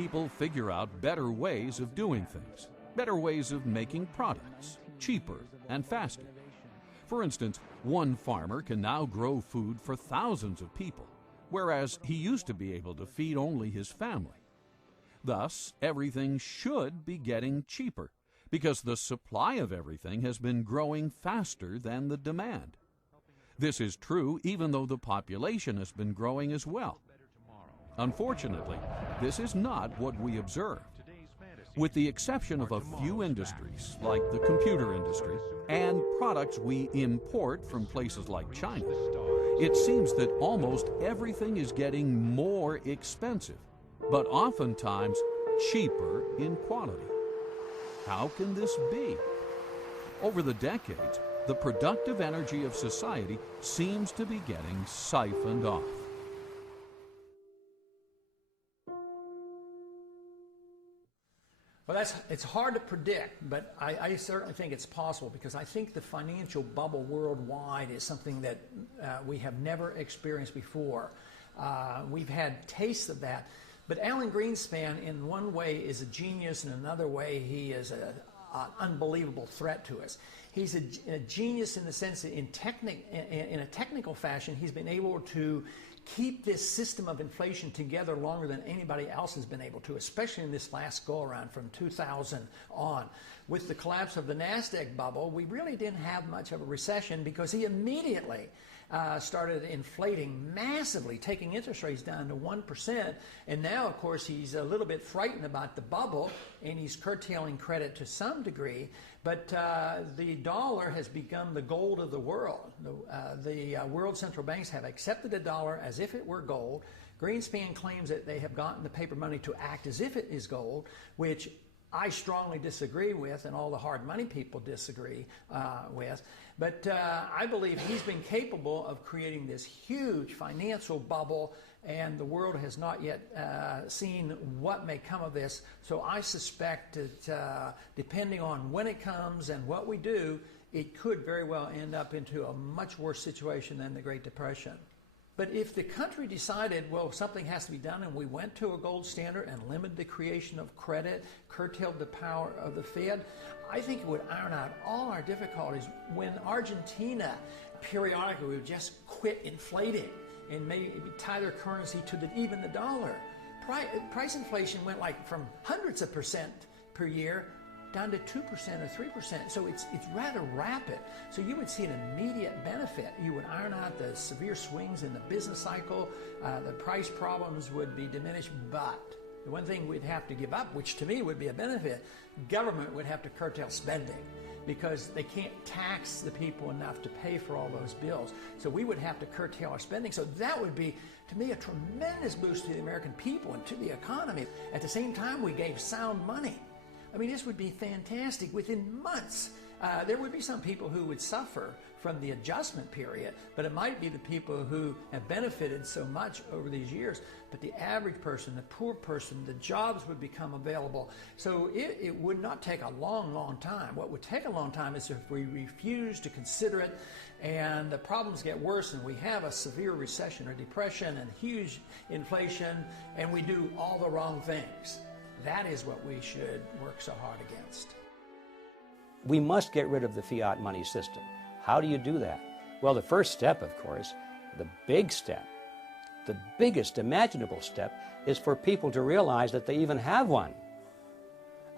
people figure out better ways of doing things, better ways of making products, cheaper and faster. For instance, one farmer can now grow food for thousands of people, whereas he used to be able to feed only his family. Thus, everything should be getting cheaper, because the supply of everything has been growing faster than the demand. This is true even though the population has been growing as well. Unfortunately, this is not what we observed. With the exception of a few industries, like the computer industry, and products we import from places like China, it seems that almost everything is getting more expensive, but oftentimes cheaper in quality. How can this be? Over the decades, the productive energy of society seems to be getting siphoned off. Well, it's hard to predict, but I certainly think it's possible, because I think the financial bubble worldwide is something that we have never experienced before. We've had tastes of that, but Alan Greenspan in one way is a genius, in another way he is an unbelievable threat to us. He's a genius in the sense that in a technical fashion he's been able to keep this system of inflation together longer than anybody else has been able to, especially in this last go-around from 2000 on. With the collapse of the NASDAQ bubble, we really didn't have much of a recession, because he immediately started inflating massively, taking interest rates down to 1%. And now, of course, he's a little bit frightened about the bubble, and he's curtailing credit to some degree. But the dollar has become the gold of the world. The world central banks have accepted the dollar as if it were gold. Greenspan claims that they have gotten the paper money to act as if it is gold, which I strongly disagree with, and all the hard money people disagree with. But I believe he's been capable of creating this huge financial bubble, and the world has not yet seen what may come of this. So I suspect that depending on when it comes and what we do, it could very well end up into a much worse situation than the Great Depression. But if the country decided, well, something has to be done, and we went to a gold standard and limited the creation of credit, curtailed the power of the Fed, I think it would iron out all our difficulties. When Argentina periodically would just quit inflating and maybe tie their currency to even the dollar, price inflation went like from hundreds of percent per year down to 2% or 3%. So it's rather rapid. So you would see an immediate benefit. You would iron out the severe swings in the business cycle. The price problems would be diminished. But the one thing we'd have to give up, which to me would be a benefit, government would have to curtail spending, because they can't tax the people enough to pay for all those bills. So we would have to curtail our spending. So that would be, to me, a tremendous boost to the American people and to the economy. At the same time, we gave sound money. I mean, this would be fantastic. Within months, there would be some people who would suffer from the adjustment period, but it might be the people who have benefited so much over these years. But the average person, the poor person, the jobs would become available. So it would not take a long, long time. What would take a long time is if we refuse to consider it, and the problems get worse, and we have a severe recession or depression and huge inflation, and we do all the wrong things. That is what we should work so hard against. We must get rid of the fiat money system. How do you do that? Well, the first step, of course, the big step, the biggest imaginable step, is for people to realize that they even have one.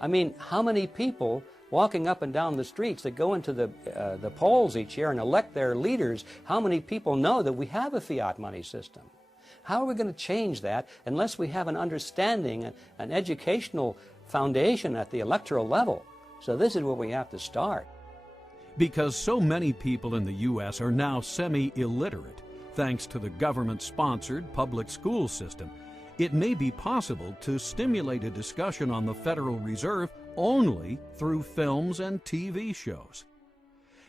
I mean, how many people walking up and down the streets that go into the polls each year and elect their leaders, how many people know that we have a fiat money system? How are we going to change that unless we have an understanding, an educational foundation at the electoral level? So this is where we have to start. Because so many people in the U.S. are now semi-illiterate, thanks to the government-sponsored public school system, it may be possible to stimulate a discussion on the Federal Reserve only through films and TV shows.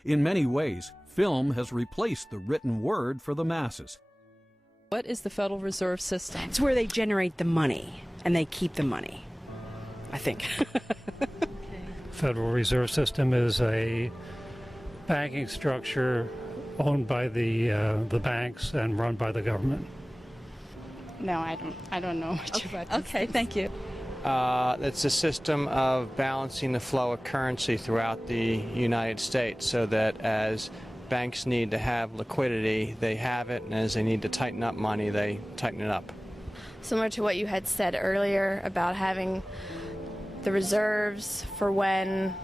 In many ways, film has replaced the written word for the masses. What is the Federal Reserve System? It's where they generate the money, and they keep the money, I think. Federal Reserve System is a banking structure owned by the banks and run by the government. No, I don't know much about this. Okay, thank you. It's a system of balancing the flow of currency throughout the United States so that as banks need to have liquidity, they have it, and as they need to tighten up money, they tighten it up. Similar to what you had said earlier about having the reserves for when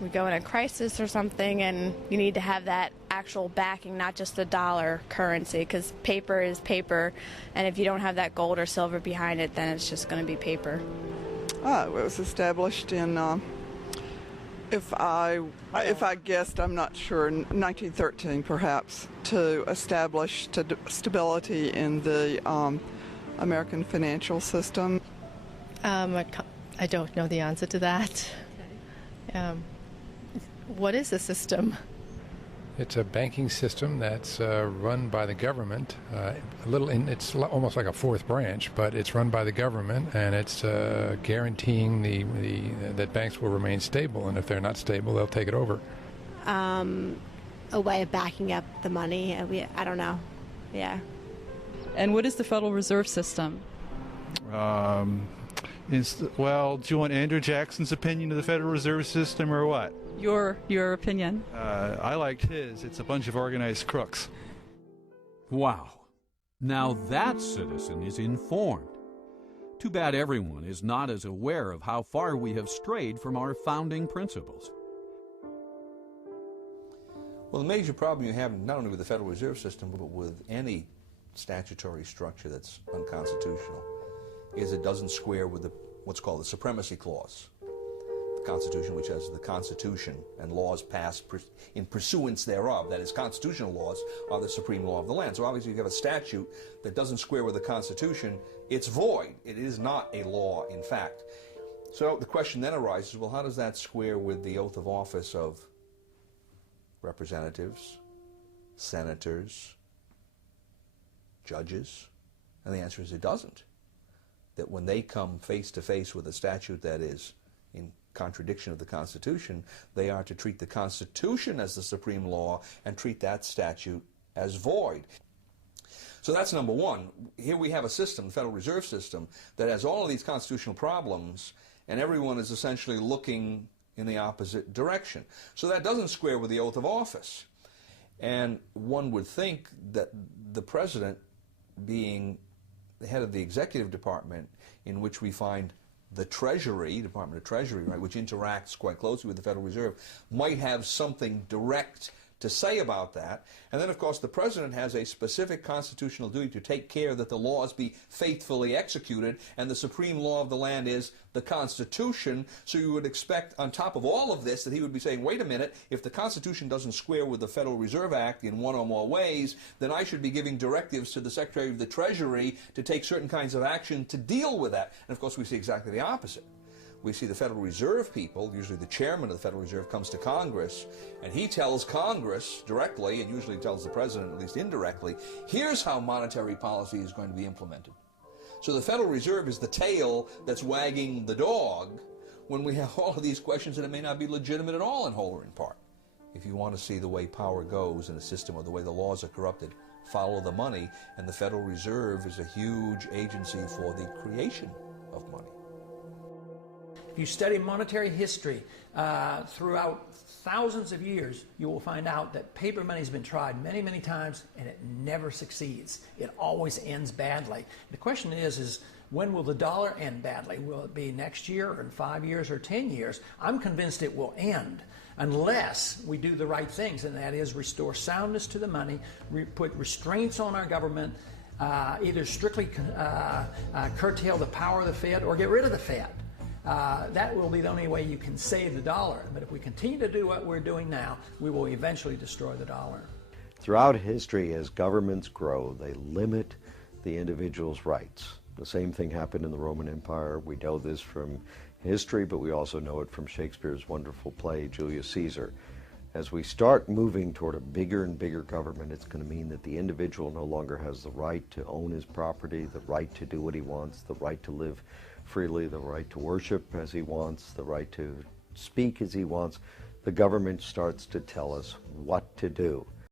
we go in a crisis or something, and you need to have that actual backing, not just the dollar currency, because paper is paper, and if you don't have that gold or silver behind it, then it's just going to be paper. It was established in, if I guessed, I'm not sure, 1913 perhaps, to establish stability in the American financial system. I don't know the answer to that. What is the system? It's a banking system that's run by the government. It's almost like a fourth branch, but it's run by the government, and it's guaranteeing that banks will remain stable. And if they're not stable, they'll take it over. A way of backing up the money. I don't know. Yeah. And what is the Federal Reserve System? Well, do you want Andrew Jackson's opinion of the Federal Reserve System or what? Your opinion. I liked his. It's a bunch of organized crooks. Wow. Now that citizen is informed. Too bad everyone is not as aware of how far we have strayed from our founding principles. Well, the major problem you have not only with the Federal Reserve System, but with any statutory structure that's unconstitutional, is it doesn't square with what's called the Supremacy Clause. The Constitution, which has the Constitution and laws passed in pursuance thereof, that is, constitutional laws, are the supreme law of the land. So obviously, if you have a statute that doesn't square with the Constitution, it's void. It is not a law, in fact. So the question then arises, well, how does that square with the oath of office of representatives, senators, judges? And the answer is it doesn't. That when they come face to face with a statute that is in contradiction of the Constitution, they are to treat the Constitution as the supreme law and treat that statute as void. So that's number one. Here we have a system, the Federal Reserve System, that has all of these constitutional problems, and everyone is essentially looking in the opposite direction. So that doesn't square with the oath of office. And one would think that the president, being the head of the executive department, in which we find the Treasury, Department of Treasury, right, which interacts quite closely with the Federal Reserve, might have something direct to say about that. And then, of course, the president has a specific constitutional duty to take care that the laws be faithfully executed, and the supreme law of the land is the Constitution. So you would expect, on top of all of this, that he would be saying, wait a minute, if the Constitution doesn't square with the Federal Reserve Act in one or more ways, then I should be giving directives to the Secretary of the Treasury to take certain kinds of action to deal with that. And of course, we see exactly the opposite. We see the Federal Reserve people, usually the chairman of the Federal Reserve comes to Congress, and he tells Congress directly, and usually tells the president at least indirectly, here's how monetary policy is going to be implemented. So the Federal Reserve is the tail that's wagging the dog when we have all of these questions that it may not be legitimate at all in whole or in part. If you want to see the way power goes in a system or the way the laws are corrupted, follow the money, and the Federal Reserve is a huge agency for the creation of money. If you study monetary history throughout thousands of years, you will find out that paper money has been tried many, many times, and it never succeeds. It always ends badly. The question is when will the dollar end badly? Will it be next year, or in 5 years, or 10 years? I'm convinced it will end unless we do the right things, and that is restore soundness to the money, put restraints on our government, either strictly curtail the power of the Fed or get rid of the Fed. That will be the only way you can save the dollar. But if we continue to do what we're doing now, we will eventually destroy the dollar. Throughout history, as governments grow, they limit the individual's rights. The same thing happened in the Roman Empire. We know this from history, but we also know it from Shakespeare's wonderful play, Julius Caesar. As we start moving toward a bigger and bigger government, it's going to mean that the individual no longer has the right to own his property, the right to do what he wants, the right to live freely, the right to worship as he wants, the right to speak as he wants. The government starts to tell us what to do.